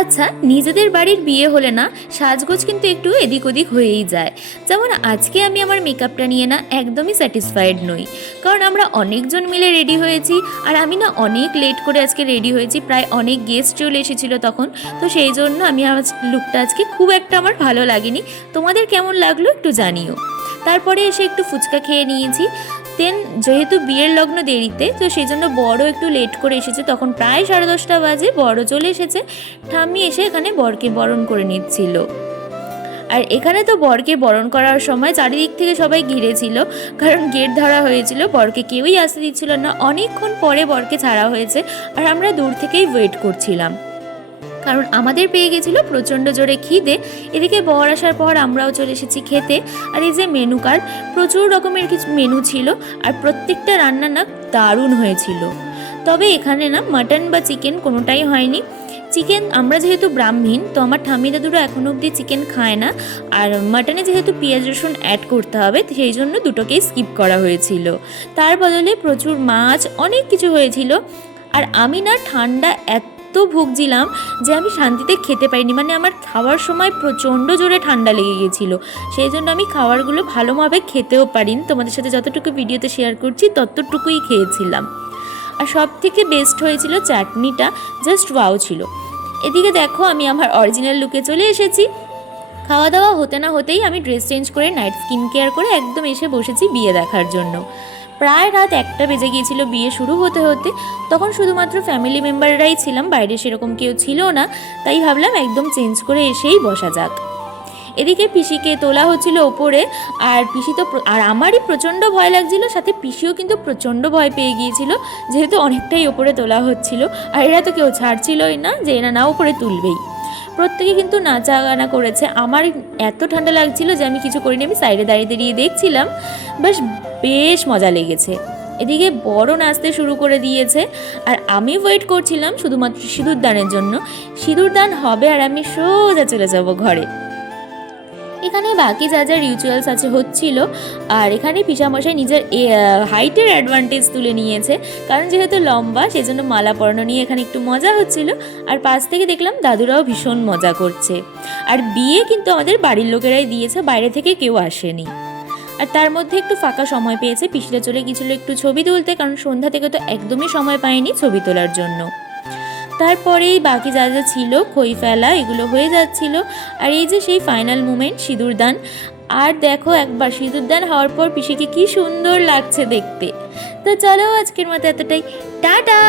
আচ্ছা, নিজেদের বাড়ির বিয়ে হলে না সাজগোজ কিন্তু একটু এদিক ওদিক হয়েই যায়। যেমন আজকে আমি আমার মেকআপটা নিয়ে না একদমই স্যাটিসফাইড নই, কারণ আমরা অনেকজন মিলে রেডি হয়েছি আর আমি না অনেক লেট করে আজকে রেডি হয়েছি, প্রায় অনেক গেস্ট চলে এসেছিলো তখন। তো সেই জন্য আমি আমার লুকটা আজকে খুব একটা আমার ভালো লাগেনি। তোমাদের কেমন লাগলো একটু জানিও। তারপরে এসে একটু ফুচকা খেয়ে নিয়েছি। দেন যেহেতু বিয়ের লগ্ন দেরিতে, তো সেই জন্য বড় একটু লেট করে এসেছে, তখন প্রায় 10:30 বাজে বড় চলে এসেছে। ঠাম্মি এসে এখানে বরকে বরণ করে নিচ্ছিল। আর এখানে তো বরকে বরণ করার সময় চারিদিক থেকে সবাই ঘিরেছিল, কারণ গেট ধরা হয়েছিল, বরকে কেউই আসতে দিচ্ছিল না। অনেকক্ষণ পরে বরকে ছাড়া হয়েছে আর আমরা দূর থেকেই ওয়েট করছিলাম, কারণ আমাদের পেয়ে গেছিলো প্রচণ্ড জোরে খিদে। এদিকে বর আসার পর আমরাও চলে এসেছি খেতে। আর এই যে মেনু কার্ড, প্রচুর রকমের কিছু মেনু ছিল আর প্রত্যেকটা রান্না না দারুণ হয়েছিল। তবে এখানে না মাটন বা চিকেন কোনোটাই হয়নি। চিকেন, আমরা যেহেতু ব্রাহ্মণ, তো আমার ঠাম্মি দাদুরা এখনও অবধি চিকেন খায় না, আর মাটনে যেহেতু পেঁয়াজ রসুন অ্যাড করতে হবে, সেই জন্য দুটোকেই স্কিপ করা হয়েছিল। তার বদলে প্রচুর মাছ, অনেক কিছু হয়েছিল। আর আমি না ঠান্ডা এত ভুগছিলাম যে আমি শান্তিতে খেতে পারিনি, মানে আমার খাওয়ার সময় প্রচণ্ড জোরে ঠান্ডা লেগে গেছিলো। সেই জন্য আমি খাবারগুলো ভালোভাবে খেতেও পারিনি, তোমাদের সাথে যতটুকু ভিডিওতে শেয়ার করছি ততটুকুই খেয়েছিলাম। আর সব থেকে বেস্ট হয়েছিল চাটনিটা, জাস্ট ওয়াও ছিল। এদিকে দেখো আমি আমার অরিজিনাল লুকে চলে এসেছি। খাওয়া দাওয়া হতে না হতেই আমি ড্রেস চেঞ্জ করে নাইট স্কিন কেয়ার করে একদম এসে বসেছি বিয়ে দেখার জন্য। প্রায় রাত 1টা বেজে গিয়েছিল বিয়ে শুরু হতে হতে। তখন শুধুমাত্র ফ্যামিলি মেম্বাররাই ছিলাম, বাইরে সেরকম কেউ ছিল না, তাই ভাবলাম একদম চেঞ্জ করে এসেই বসা যাক। এদিকে পিসিকে তোলা হচ্ছিল ওপরে, আর পিসি তো আর আমারই প্রচণ্ড ভয় লাগছিল, সাথে পিসিও কিন্তু প্রচণ্ড ভয় পেয়ে গিয়েছিল, যেহেতু অনেকটাই ওপরে তোলা হচ্ছিল। আর এরা তো কেউ ছাড়ছিলই না যে এরা না ওপরে তুলবেই। প্রত্যেকে কিন্তু নাচা গানা করেছে। আমার এত ঠান্ডা লাগছিল যে আমি কিছু করিনি, আমি সাইডে দাঁড়িয়ে দাঁড়িয়ে দেখছিলাম। বেশ মজা লেগেছে। এদিকে বড় নাচতে শুরু করে দিয়েছে আর আমি ওয়েট করছিলাম শুধুমাত্র সিঁদুরদানের জন্য। সিঁদুরদান হবে আর আমি সোজা চলে যাব ঘরে। এখানে বাকি যা যা রিচুয়ালস আছে হচ্ছিল, আর এখানে পিসামশাই নিজের হাইটের অ্যাডভান্টেজ তুলে নিয়েছে, কারণ যেহেতু লম্বা সেজন্য মালা পরানো নিয়ে এখানে একটু মজা হচ্ছিল। আর পাশ থেকে দেখলাম দাদুরাও ভীষণ মজা করছে। আর বিয়ে কিন্তু আমাদের বাড়ির লোকেরাই দিয়েছে, বাইরে থেকে কেউ আসেনি। আর তার মধ্যে একটু ফাঁকা সময় পেয়েছে, পিসিরা চলে গিয়েছিল একটু ছবি তুলতে, কারণ সন্ধ্যা থেকে তো একদমই সময় পাইনি ছবি তোলার জন্য। তারপরেই বাকি যা যা ছিল খই ফেলা এগুলো হয়ে যাচ্ছিল। আর এই যে সেই ফাইনাল মুমেন্ট সিঁদুরদান। আর দেখো একবার সিঁদুরদান হওয়ার পর পিসিকে কি সুন্দর লাগছে দেখতে। তো চলো আজকের মতো এতটাই, টাটা।